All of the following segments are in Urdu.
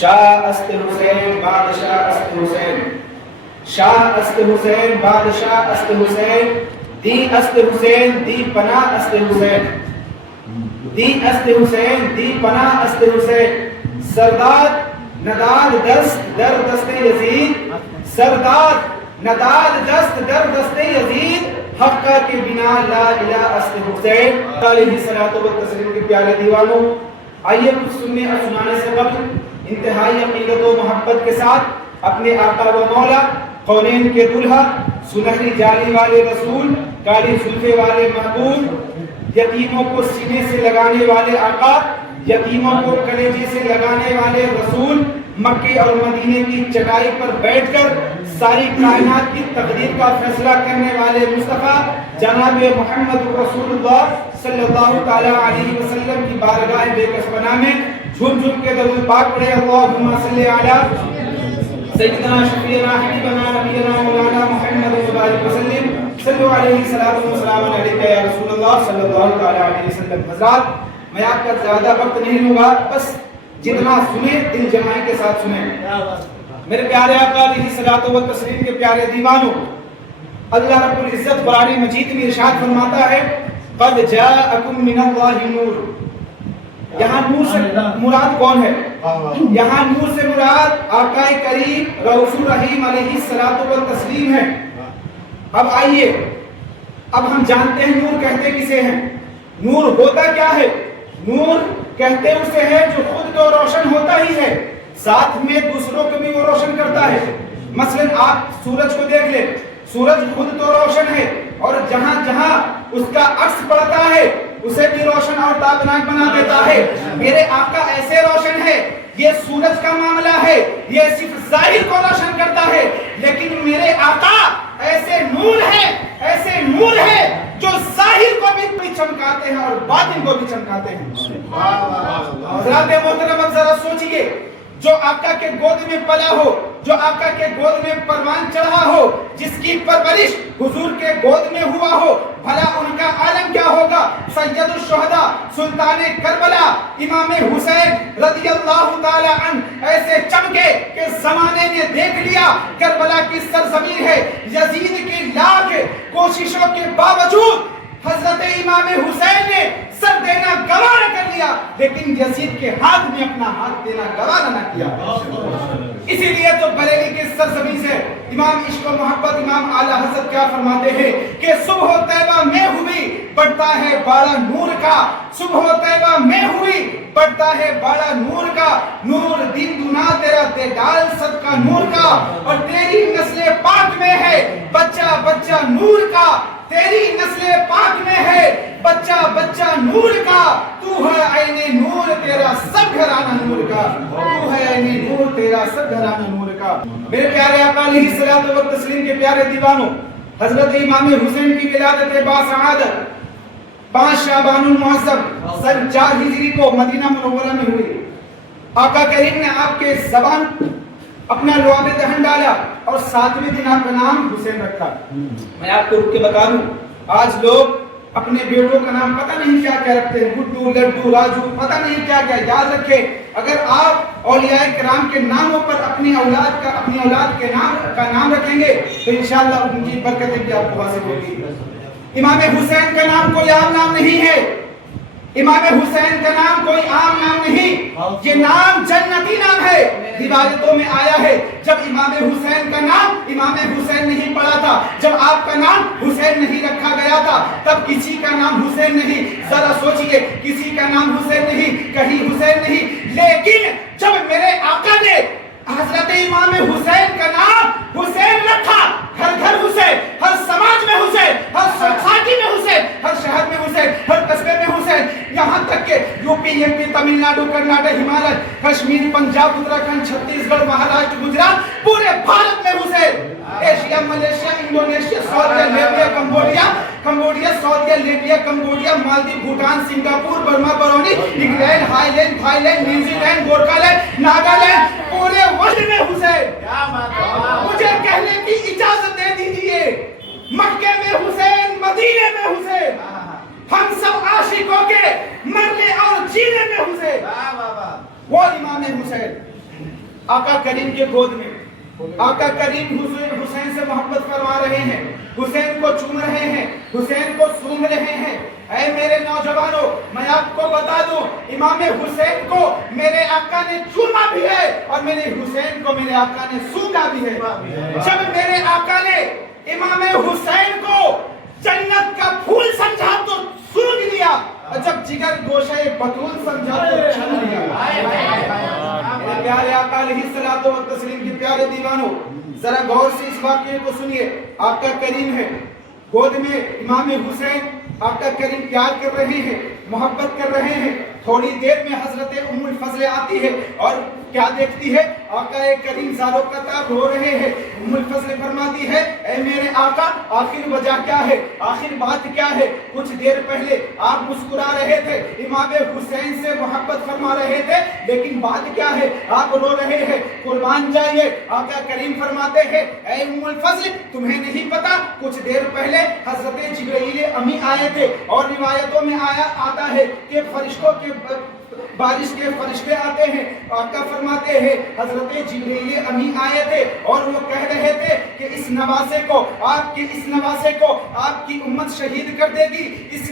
شاہ است حسین بادشاہ است حسین، شاہ است حسین بادشاہ است حسین، دی است حسین دی پناہ است حسین، دی است حسین دی پناہ است حسین، سرداد نداد دست در دست یزید، سرداد نداد دست در دست یزید، حقہ کے بنا لا الہ است حسین۔ علیہ الصلوۃ والتسلیم کے پیارے دیوانوں، آئیے کچھ سننے اور سنانے سے قبل انتہائی عقیدت و محبت کے ساتھ اپنے آقا و مولا، کونین کے دلہا، سنہری جالی والے رسول، کالی زلفے والے محبوب، یتیموں کو سینے سے لگانے والے آقا، یتیموں کو کلیجے سے لگانے والے رسول، مکے اور مدینے کی چٹائی پر بیٹھ کر ساری کائنات کی تقدیر کا فیصلہ کرنے والے مصطفیٰ جناب محمد رسول اللہ صلی اللہ تعالی علیہ وسلم کی بارگاہ بے کس پناہ میں جھوم جھوم کے درود پاک پڑھے۔ اللہم صلی علی سیدنا شفیعنا حبیبنا نبینا مولانا محمد مبارک وسلم، صلو علیہ الصلوۃ والسلام علیکہ یا رسول اللہ صلی اللہ تعالی علیہ وسلم۔ حضرات، میں آپ کا زیادہ وقت نہیں لوں گا، بس جتنا سنیں دل جمائی کے ساتھ سنیں۔ میرے پیارے آقا علیہ الصلوۃ والتسلیم کے پیارے دیوانوں، اللہ رب العزت قرآن مجید میں ارشاد فرماتا ہے قد جاءکم من اللہ نور۔ یہاں نور سے مراد کون ہے؟ یہاں نور سے مراد آقا کریم رؤوف الرحیم علیہ الصلوۃ والتسلیم ہے۔ اب آئیے، اب ہم جانتے ہیں نور کہتے کسے ہیں، نور ہوتا کیا ہے؟ نور کہتے اسے ہے جو خود تو روشن ہوتا ہی ہے، ساتھ میں دوسروں کو بھی وہ روشن کرتا ہے۔ مثلا آپ سورج کو دیکھ لیں، سورج خود تو روشن ہے اور جہاں جہاں اس کا عکس پڑتا ہے اسے بھی روشن اور تابناک بنا دیتا ہے۔ میرے آقا ایسے روشن ہے، یہ سورج کا معاملہ ہے، یہ صرف ظاہر کو روشن کرتا ہے، لیکن میرے آقا ایسے نور ہے، ایسے نور ہے جو ظاہر کو بھی چمکاتے ہیں اور باطن کو بھی چمکاتے ہیں۔ حضرات محترم، اب ذرا سوچئے، جو آقا کے گود میں پلا ہو، جو آقا کے گود میں پروان چڑھا ہو، جس کی پرورش حضور کے گود میں ہوا ہو، بھلا ان کا عالم کیا ہوگا؟ سید الشہداء سلطان کربلا امام حسین رضی اللہ تعالی عنہ ایسے چمکے کہ زمانے نے دیکھ لیا کربلا کی سرزمین ہے۔ یزید کی لاکھ کوششوں کے باوجود حضرت امام حسین نے سر دینا گوارا کر لیا، لیکن یزید کے ہاتھ میں اپنا ہاتھ دینا گوارا نہ کیا۔ اسی لیے تو بریلی کے سرزمین سے امام عشق و محبت امام اعلی حضرت کیا فرماتے ہیں کہ صبح طیبہ میں ہوئی بڑھتا ہے باڑا نور کا، صبح طیبہ میں ہوئی بڑھتا ہے باڑا نور کا، نور دن دنا تیرا دے ڈال صدقہ نور کا، اور تیری نسل پاک میں ہے بچہ بچہ نور کا، تیری نسل پاک میں ہے بچہ بچہ نور کا، تو ہے عین نور تیرا سب گھرانہ نور کا، تو ہے عین نور تیرا سب گھرانہ نور کا۔ میرے پیارے آقا علیہ الصلوۃ والتسلیم کے پیارے دیوانوں، حضرت امام حسین کی ولادت باسعادت 5 شعبان المعظم سن 4 ہجری کو مدینہ منورہ میں ہوئی۔ آقا کریم نے آپ کے زبان اپنا لعاب دہن ڈالا اور 7ویں دن آپ کا نام حسین رکھا۔ میں آپ کو رک کے بتا دوں، آج لوگ اپنے بیٹوں کا نام پتہ نہیں کیا کیا رکھتے ہیں، گڈو لڈو راجو پتہ نہیں کیا کیا۔ یاد رکھیں، اگر آپ اولیاء کرام کے ناموں پر اپنی اولاد کے نام رکھیں گے تو انشاءاللہ ان کی برکتیں بھی آپ کو حاصل ہوگی۔ امام حسین کا نام کوئی عام نام نہیں ہے، امام حسین کا نام کوئی عام نام نہیں، یہ نام جنتی نام ہے، روایتوں میں آیا ہے جب امام حسین کا نام امام حسین نہیں پڑا تھا، جب آپ کا نام حسین نہیں رکھا گیا تھا، تب کسی کا نام حسین نہیں۔ ذرا سوچئے، کسی کا نام حسین نہیں، کہیں حسین نہیں، لیکن جب میرے آقا نے حضرت امام حسین کا نام حسین رکھا، ہر گھر حسین، ہر سماج میں حسین، ہر سوسائٹی میں حسین، ہر شہر میں حسین، ہر قصبے میں حسین، یہاں تک کہ UP, M P, Tamil Nadu, Karnataka, Himalaya, Kashmir, Punjab, Uttarakhand, Chhattisgarh, Maharashtra, Gujarat, پورے بھارت میں حسین۔ Asia, Malaysia, Indonesia, Saudia, Libya, Cambodia, Saudia, Libya, Cambodia, Maldives, Bhutan, Singapore, Burma, Brunei, England, highland, Thailand, New Zealand, Gorkhaland, Nagaland, پورے ورلڈ میں حسین۔ مجھے کہنے کی اجازت دے دیجئے، مکے میں حسین، مدینے میں حسین، ہم سب عاشقوں کے مرنے اور جینے میں حسین، وہ امام حسین۔ آقا کریم کے گود میں آقا کریم حسین سے محبت فرما رہے ہیں، حسین کو چوم رہے ہیں، حسین کو سونگ رہے ہیں۔ اے میرے نوجوانوں، میں آپ کو بتا دوں، امام حسین کو میرے آقا نے چوما بھی ہے اور میرے حسین کو میرے آقا نے سونگا بھی ہے۔ جب میرے آقا نے امام حسین کو جنت کا پھول سمجھا تو سونگ لیا، اور جب جگر گوشہ بطول سمجھا تو چھن لیا۔ میرے پیارے آقا علیہ الصلوۃ والتسلیم کے پیارے دیوانوں، ذرا غور سے اس واقعے کو سنیے۔ آقا کریم ہے، گود میں امام حسین، آقا کریم پیار کر رہے ہیں، محبت کر رہے ہیں۔ تھوڑی دیر میں حضرت ام الفضل آتی ہے اور کیا دیکھتی ہے؟ آقا کریم زاروں قطار رو رہے ہیں۔ ام الفضل فرماتی ہے، اے میرے آقا، آخر وجہ کیا ہے؟ آخر بات کیا ہے؟ کچھ دیر پہلے آپ مسکرا رہے تھے، امام حسین سے محبت فرما رہے تھے، لیکن بات کیا ہے؟ آپ رو رہے ہیں، قربان جائیے۔ آقا کریم فرماتے ہیں، اے ام الفضل، تمہیں نہیں پتا کچھ دیر پہلے حضرت جبرائیل امی آئے تھے، اور روایتوں میں آتا ہے کہ فرشتوں کے بارش کے فرشتے آتے ہیں۔ آقا فرماتے ہیں حضرت جبرائیل امی آئے تھے اور وہ کہہ رہے تھے کہ اس نواسے کو، آپ کے اس نواسے کو آپ کی امت شہید کر دے گی، اس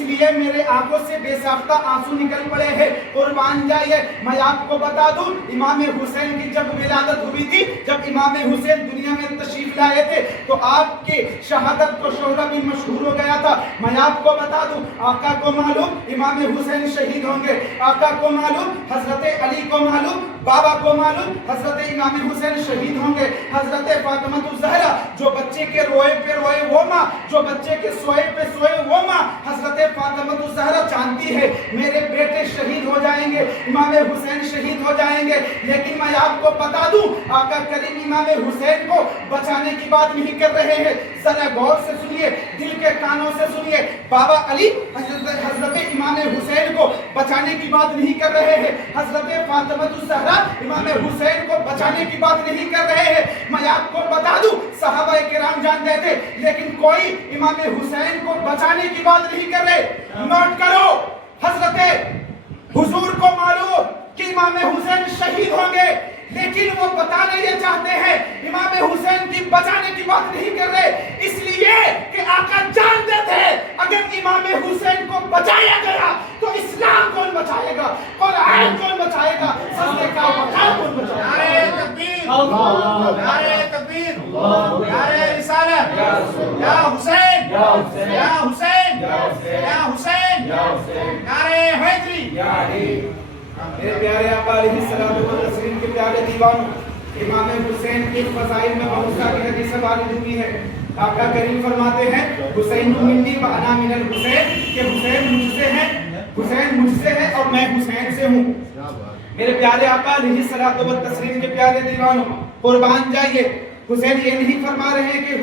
لیے میرے آنکھوں سے بے ساختہ آنسو نکل پڑے ہیں۔ قربان جائیے، میں آپ کو بتا دوں، امام حسین کی جب ولادت ہوئی تھی، جب امام حسین دنیا میں تشریف لائے تھے، تو آپ کی شہادت کو شہرہ بھی مشہور ہو گیا تھا۔ میں آپ کو بتا دوں، آقا کو معلوم امام حسین شہید ہوں گے، آقا کو معلوم، حضرت علی کو معلوم، بابا کو معلوم حضرت امام حسین شہید ہوں گے۔ حضرت فاطمہ الزہرا جو بچے کے روئے پہ روئے وہ ماں، جو بچے کے سوئے پہ سوئے وہ ماں، حضرت فاطمہ الزہرا جانتی ہے میرے بیٹے شہید ہو جائیں گے، امام حسین شہید ہو جائیں گے، لیکن میں آپ کو بتا دوں، آقا کریم امام حسین کو بچانے کی بات نہیں کر رہے ہیں۔ ذرا غور سے سنیے، دل کے کانوں سے سنیے، بابا علی حضرت امام حسین کو بچانے کی بات نہیں کر رہے ہیں، حضرت فاطمہ الزہرا امام حسین کو بچانے کی بات نہیں کر رہے ہیں۔ میں آپ کو بتا دوں، صحابہ کرام جانتے تھے، لیکن کوئی امام حسین کو بچانے کی بات نہیں کر رہے۔ نوٹ کرو، حضرت حضور کو معلوم کہ امام حسین شہید ہوں گے، لیکن وہ بتانا یہ چاہتے ہیں، امام حسین کی بچانے کی بات نہیں کر رہے، اس لیے کہ آقا جانتے تھے اگر امام حسین کو بچایا گیا تو اسلام کون بچائے گا، قرآن کون بچائے گا، سجدے کا مقام کون بچائے گا۔ نعرہ تکبیر، نعرہ تکبیر، نعرہ رسالت، یا حسین، یا حسین، یا حسین، نعرہ حیدری، یا علی۔ میرے پیارے آقا علیہ الصلوۃ والتسلیم کے پیارے دیوانوں، امام حسین کی فضائل میں بہت ساری حدیثیں وارد ہوئی ہیں۔ آقا کریم فرماتے ہیں، حسین منی و انا من الحسین، کہ حسین مجھ سے ہے، حسین مجھ سے ہے اور میں حسین سے ہوں۔ میرے پیارے آقا علیہ الصلوۃ والتسلیم کے پیارے دیوانوں، قربان جائیے، حسین یہ نہیں فرما رہے ہیں کہ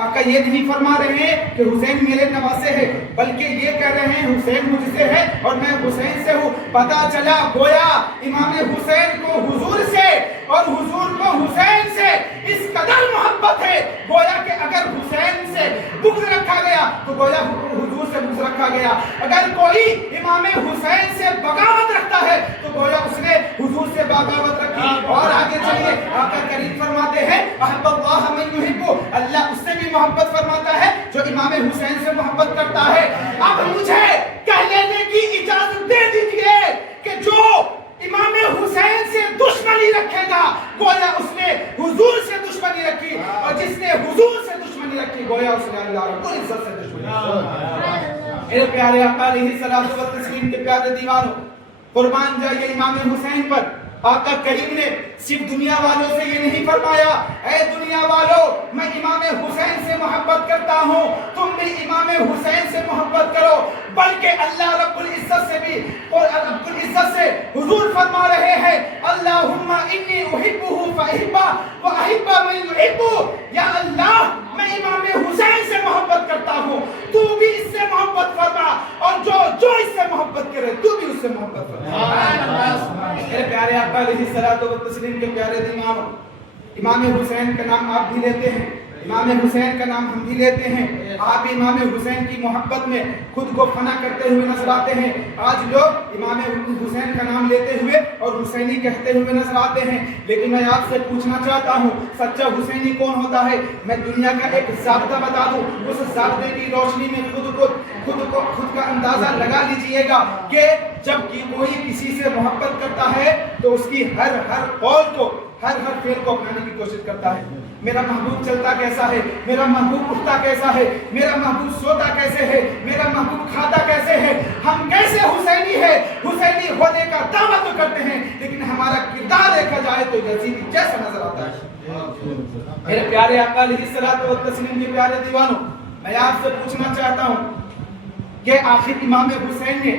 آقا یہ نہیں فرما رہے ہیں کہ حسین میرے نواسے ہے، بلکہ یہ کہہ رہے ہیں حسین مجھ سے ہے اور میں حسین سے ہوں۔ پتا چلا گویا امام حسین کو حضور سے اور حضور کو حسین سے اس قدر محبت ہے، گویا کہ اگر حسین سے بغض رکھا گیا تو گویا حضور سے بغض رکھا گیا، اگر کوئی امام حسین سے بغاوت رکھتا ہے تو گویا اس نے حضور سے بغاوت رکھی۔ اور آگے چلیے، آقا کریم فرماتے ہیں، احب اللہ من یحب، اللہ اس سے بھی محبت فرماتا ہے جو امام حسین سے محبت کرتا ہے۔ اب مجھے کہہ لینے کی اجازت دے دیجئے کہ جو امام حسین سے دشمنی رکھے گا گویا اس نے حضور سے دشمنی رکھی، اور جس نے حضور سے دشمنی رکھی گویا اس نے اللہ رب العزت سے دشمنی رکھی۔ میرے پیارے آقا علیہ الصلوۃ والتسلیم کے پیارے دیوانوں، قربان جائیے امام حسین پر آقا کریم نے صرف دنیا والوں سے یہ نہیں فرمایا، اے دنیا والوں میں امام حسین سے محبت کرتا ہوں، تم بھی امام حسین سے محبت کرو، بلکہ اللہ رب العزت سے بھی، اور رب العزت سے حضور فرما رہے ہیں، اللہم انی احبہ فاحبہ واحب من یحبہ، یا اللہ میں امام حسین سے محبت کرتا ہوں، تو بھی اس سے محبت فرما، اور جو اس سے محبت کرے تو بھی اس سے محبت فرما۔ میرے پیارے آقا علیہ الصلوۃ والتسلیم کے پیارے دیوانوں، امام حسین کا نام آپ بھی لیتے ہیں، امام حسین کا نام ہم بھی لیتے ہیں، آپ امام حسین کی محبت میں خود کو فنا کرتے ہوئے نظر آتے ہیں۔ آج لوگ امام حسین کا نام لیتے ہوئے اور حسینی کہتے ہوئے نظر آتے ہیں، لیکن میں آپ سے پوچھنا چاہتا ہوں سچا حسینی کون ہوتا ہے؟ میں دنیا کا ایک ضابطہ بتا دوں، اس ضابطے کی روشنی میں خود کا اندازہ لگا لیجئے گا کہ جب کوئی کسی سے محبت کرتا ہے تو اس کی ہر قول کو، ہر فعل کو اپنانے کی کوشش کرتا ہے۔ میرا محبوب چلتا کیسا ہے، میرا محبوب اٹھتا کیسا ہے، میرا محبوب سوتا کیسے ہے، میرا محبوب کھاتا کیسے ہے، ہم کیسے حسینی ہے، حسینی ہونے کا دعویٰ تو کرتے ہیں لیکن ہمارا کردار دیکھا جائے تو یزیدی جیسا نظر آتا ہے۔ میرے پیارے آقا علیہ الصلوۃ والتسلیم کے پیارے دیوانوں، میں آپ سے پوچھنا چاہتا ہوں کہ آخر امام حسین نے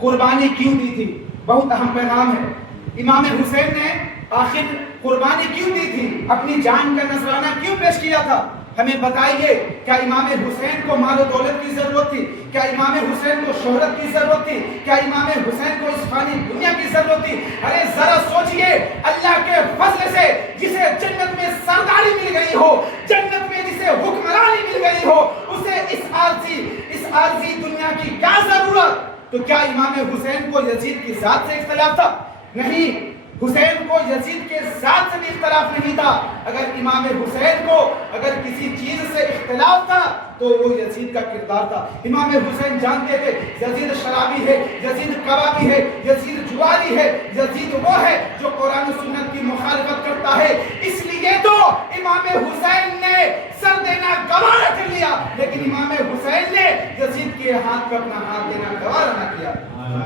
قربانی کیوں دی تھی؟ بہت اہم پیغام ہے۔ امام حسین نے آخر قربانی کیوں دی تھی؟ اپنی جان کا نذرانہ کیوں پیش کیا تھا؟ ہمیں بتائیے، کیا امام حسین کو مال و دولت کی ضرورت تھی؟ کیا امام حسین کو شہرت کی ضرورت تھی؟ کیا امام حسین کو اس فانی دنیا کی ضرورت تھی؟ ارے ذرا سوچئے، اللہ کے فضل سے جسے جنت میں سرداری مل گئی ہو، جنت میں جسے حکمرانی مل گئی ہو، اسے اس عارضی دنیا کی کیا ضرورت؟ تو کیا امام حسین کو یزید کی ذات سے اختلاف تھا؟ نہیں، حسین کو یزید کے ذات سے بھی اختلاف نہیں تھا۔ اگر امام حسین کو اگر کسی چیز سے اختلاف تھا تو وہ یزید کا کردار تھا۔ امام حسین جانتے تھے یزید شرابی ہے، یزید کبابی ہے، یزید جواری ہے، یزید وہ ہے جو قرآن و سنت کی مخالفت کرتا ہے۔ اس لیے تو امام حسین نے سر دینا گوارا کر لیا، لیکن امام حسین نے یزید کے ہاتھ پر اپنا ہاتھ دینا گوارا نہ کیا۔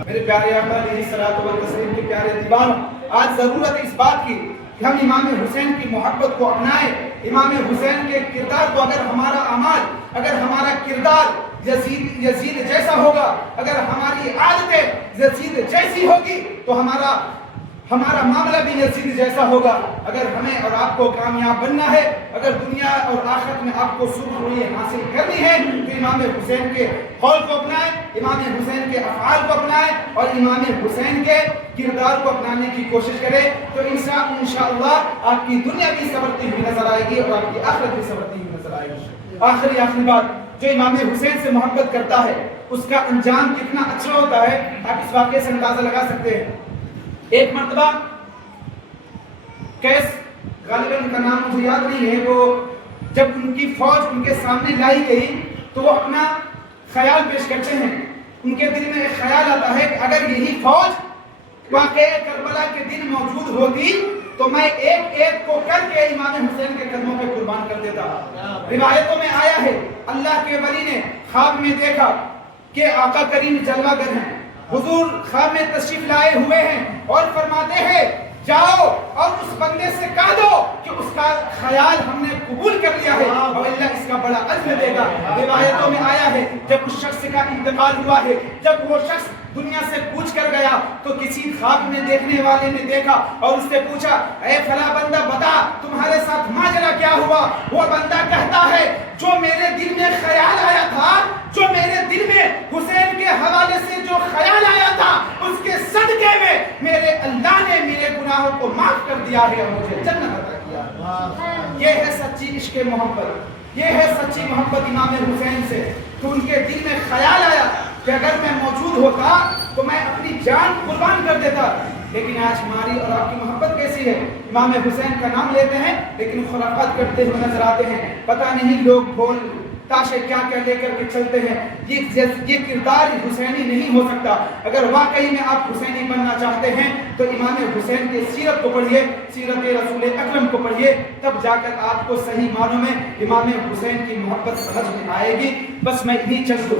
میرے پیارے آقا علیہ الصلوۃ والتسلیم کے پیارے دیوانوں، آج ضرورت ہے اس بات کی کہ ہم امام حسین کی محبت کو اپنائیں۔ امام حسین کے کردار کو، اگر ہمارا اعمال، اگر ہمارا کردار یزید جیسا ہوگا، اگر ہماری عادتیں یزید جیسی ہوگی تو ہمارا معاملہ بھی یزید جیسا ہوگا۔ اگر ہمیں اور آپ کو کامیاب بننا ہے، اگر دنیا اور آخرت میں آپ کو سرخروئی حاصل کرنی ہے تو امام حسین کے قول کو اپنائیں، امام حسین کے افعال کو اپنائیں اور امام حسین کے کردار کو اپنانے کی کوشش کریں، تو انشاءاللہ آپ کی دنیا بھی سنورتی ہوئی نظر آئے گی اور آپ کی آخرت بھی سنورتی ہوئی نظر آئے گی۔ آخری بات، جو امام حسین سے محبت کرتا ہے اس کا انجام کتنا اچھا ہوتا ہے آپ اس واقعے سے اندازہ لگا سکتے ہیں۔ ایک مرتبہ کیس، غالباً کا نام مجھے یاد نہیں ہے، وہ جب ان کی فوج ان کے سامنے لائی گئی تو وہ اپنا خیال پیش کرتے ہیں۔ ان کے دل میں ایک خیال آتا ہے کہ اگر یہی فوج واقعہ کربلا کے دن موجود ہوتی تو میں ایک کو کر کے امام حسین کے قدموں پہ قربان کر دیتا۔ روایتوں میں آیا ہے اللہ کے ولی نے خواب میں دیکھا کہ آقا کریم جلوہ گر ہیں، حضور خواب میں تشریف لائے ہوئے ہیں اور فرماتے ہیں جاؤ اور اس بندے سے کہہ دو کہ اس کا خیال ہم نے قبول کر لیا ہے اور اللہ اس کا بڑا اجر دے گا۔ روایتوں میں آیا ہے جب اس شخص کا انتقال ہوا ہے، جب وہ شخص دنیا سے پوچھ کر گیا تو کسی خواب میں دیکھنے والے نے دیکھا اور اس سے پوچھا اے فلاں بندہ بتا تمہارے ساتھ ماجرا کیا ہوا؟ وہ بندہ کہتا ہے جو میرے دل میں خیال آیا تھا، جو میرے دل میں حسین کے حوالے سے جو خیال آیا تھا، اس کے صدقے میں میرے اللہ نے میرے گناہوں کو معاف کر دیا ہے اور مجھے جنت عطا کیا۔ یہ ہے سچی عشق محبت، یہ ہے سچی محبت امام حسین سے۔ تو ان کے دل میں خیال آیا کہ اگر میں موجود ہوتا تو میں اپنی جان قربان کر دیتا۔ لیکن آج ہماری اور آپ کی محبت کیسی ہے؟ امام حسین کا نام لیتے ہیں لیکن خرافات کرتے ہوئے نظر آتے ہیں، پتہ نہیں لوگ ڈھول تاشے کیا لے کر کے چلتے ہیں۔ یہ کردار حسینی نہیں ہو سکتا۔ اگر واقعی میں آپ حسینی بننا چاہتے ہیں تو امام حسین کی سیرت کو پڑھیے، سیرت رسول اکرم کو پڑھیے، تب جا کر آپ کو صحیح معنوں میں امام حسین کی محبت سمجھ میں آئے گی۔ بس میں انہی چند